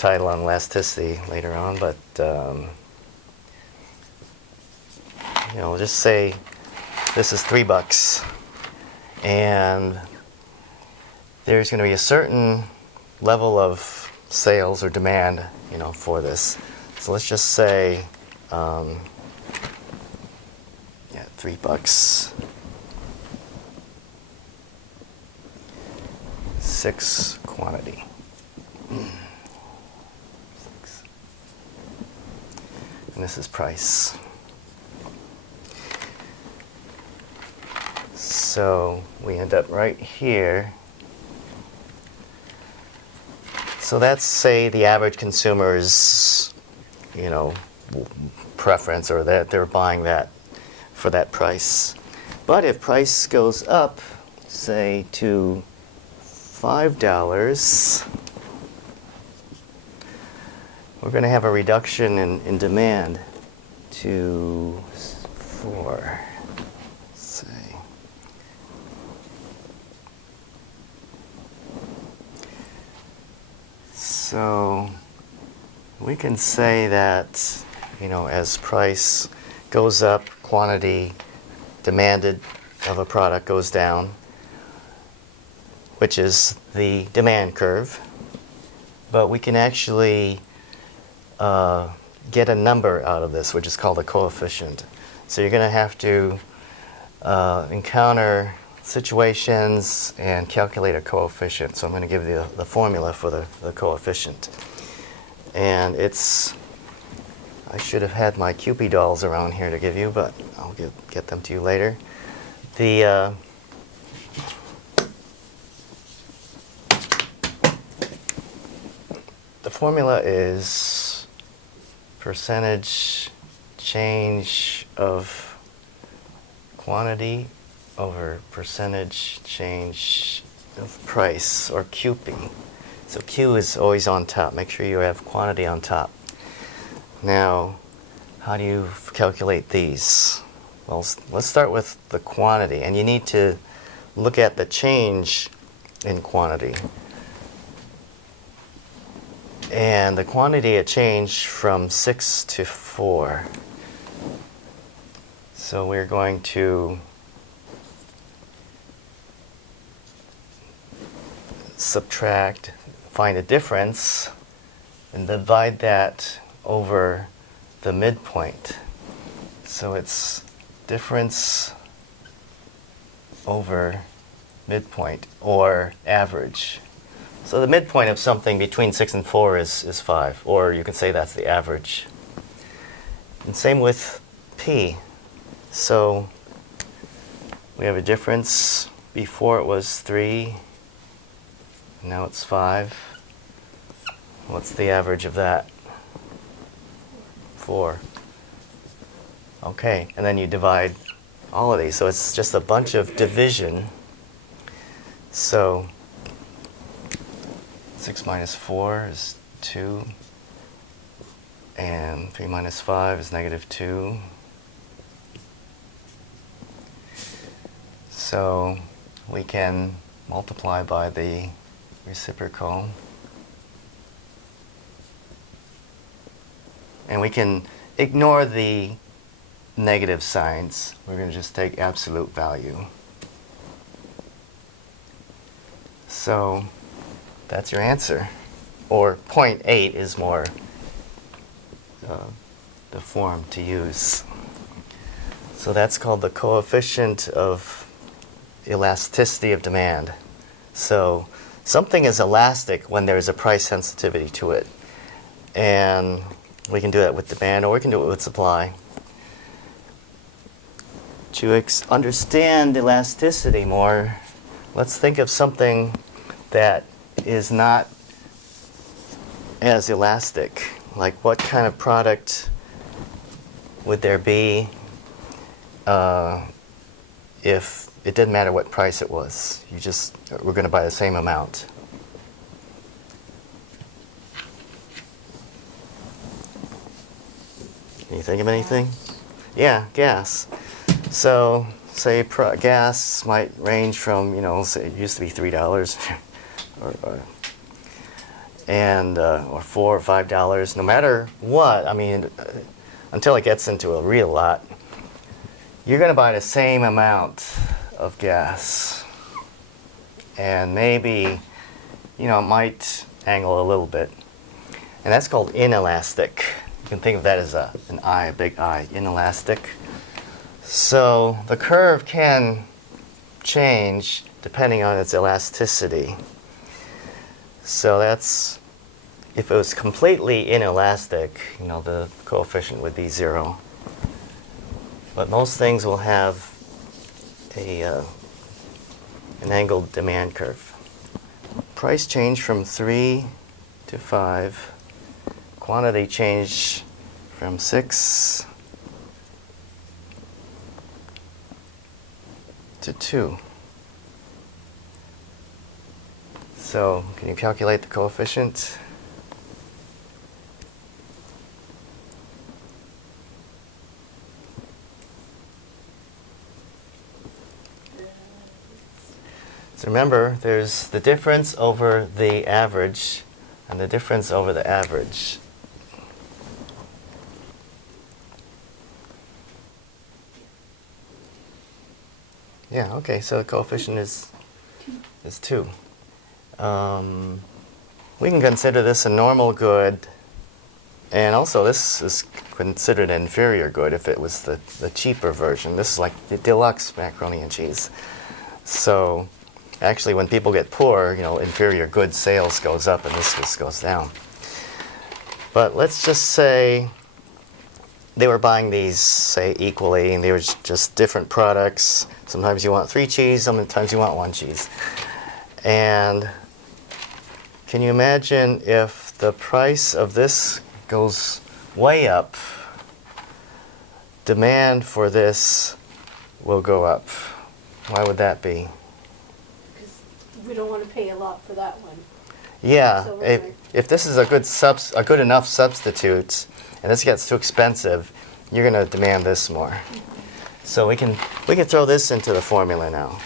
title on elasticity later on, but you know, just say this is $3, and there's going to be a certain level of sales or demand, you know, for this. So let's just say, yeah, $3, 6 quantity. And this is price. So we end up right here. So that's, say, the average consumer's, you know, preference, or that they're buying that for that price. But if price goes up, say, to $5, we're going to have a reduction in demand to 4, say. So we can say that, you know, as price goes up, quantity demanded of a product goes down, which is the demand curve. But we can actually get a number out of this, which is called a coefficient. So you're going to have to encounter situations and calculate a coefficient. So I'm going to give you the formula for the coefficient. And it's, I should have had my Cupid dolls around here to give you, but I'll get them to you later. The formula is percentage change of quantity over percentage change of price, or QP. So Q is always on top. Make sure you have quantity on top. Now, how do you calculate these? Well, let's start with the quantity, and you need to look at the change in quantity. And the quantity had changed from 6 to 4. So we're going to subtract, find a difference, and divide that over the midpoint. So it's difference over midpoint, or average. So the midpoint of something between 6 and 4 is 5, or you can say that's the average. And same with P. So we have a difference. Before it was 3, now it's 5. What's the average of that? 4. Okay, and then you divide all of these. So it's just a bunch of division. So 6 minus 4 is 2, and 3 minus 5 is negative 2. So we can multiply by the reciprocal. And we can ignore the negative signs. We're going to just take absolute value. So that's your answer. Or 0.8 is more the form to use. So that's called the coefficient of elasticity of demand. So something is elastic when there's a price sensitivity to it. And we can do that with demand, or we can do it with supply. To understand elasticity more, let's think of something that is not as elastic. Like, what kind of product would there be if it didn't matter what price it was? We're going to buy the same amount. Can you think of anything? Yeah, gas. So, say gas might range from, say it used to be $3, and or $4 or $5, no matter what, I mean, until it gets into a real lot, you're going to buy the same amount of gas. And maybe, you know, it might angle a little bit. And that's called inelastic. You can think of that as an I, a big I, inelastic. So the curve can change depending on its elasticity. So that's, if it was completely inelastic, you know, the coefficient would be 0. But most things will have an angled demand curve. Price change from 3 to 5. Quantity change from 6 to 2. So can you calculate the coefficient? So remember, there's the difference over the average and the difference over the average. Yeah, okay, so the coefficient is 2. We can consider this a normal good, and also this is considered an inferior good if it was the cheaper version. This is like the deluxe macaroni and cheese. So actually, when people get poor, you know, inferior good sales goes up and this just goes down. But let's just say they were buying these, say, equally, and they were just different products. Sometimes you want 3 cheese, sometimes you want 1 cheese. And can you imagine if the price of this goes way up, demand for this will go up? Why would that be? We don't want to pay a lot for that one. Yeah, So if this is a good enough substitute, and this gets too expensive, you're going to demand this more. So we can throw this into the formula now.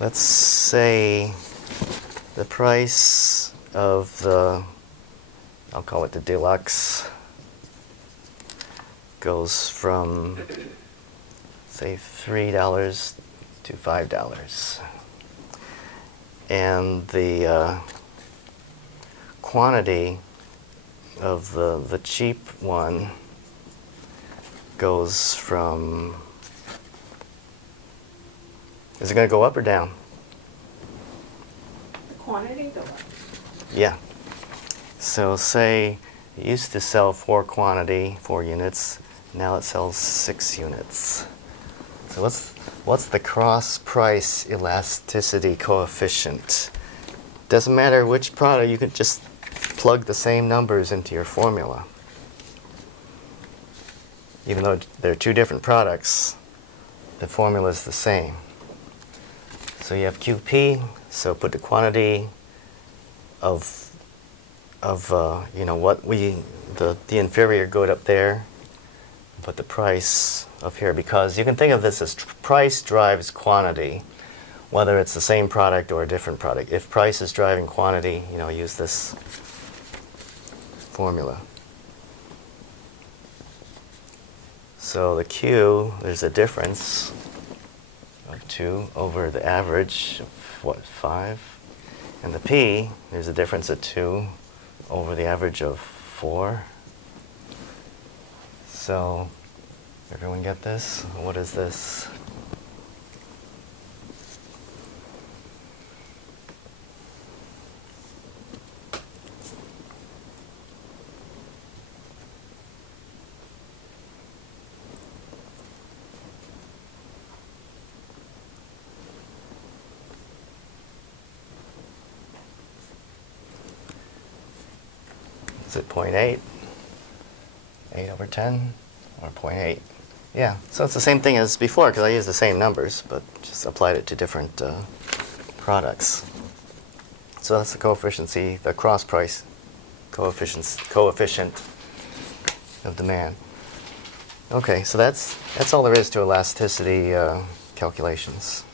Let's say the price of the, I'll call it the deluxe, goes from, say, $3 to $5. And the quantity of the cheap one goes from, is it going to go up or down? The quantity go up. Yeah. So say it used to sell 4 units, now it sells 6 units. So what's the cross price elasticity coefficient? Doesn't matter which product, you can just plug the same numbers into your formula. Even though they're 2 different products, the formula is the same. So you have QP, so put the quantity of you know, what the inferior good up there, put the price up here, because you can think of this as price drives quantity, whether it's the same product or a different product. If price is driving quantity, you know, use this formula. So the Q, there's a difference of 2 over the average of, what, 5? And the P, there's a difference of 2 over the average of 4. So, everyone get this? What is this? Is it 0.8? 8 over 10? Or 0.8? Yeah, so it's the same thing as before, because I used the same numbers, but just applied it to different products. So that's the coefficient, the cross price coefficient of demand. Okay, so that's all there is to elasticity calculations.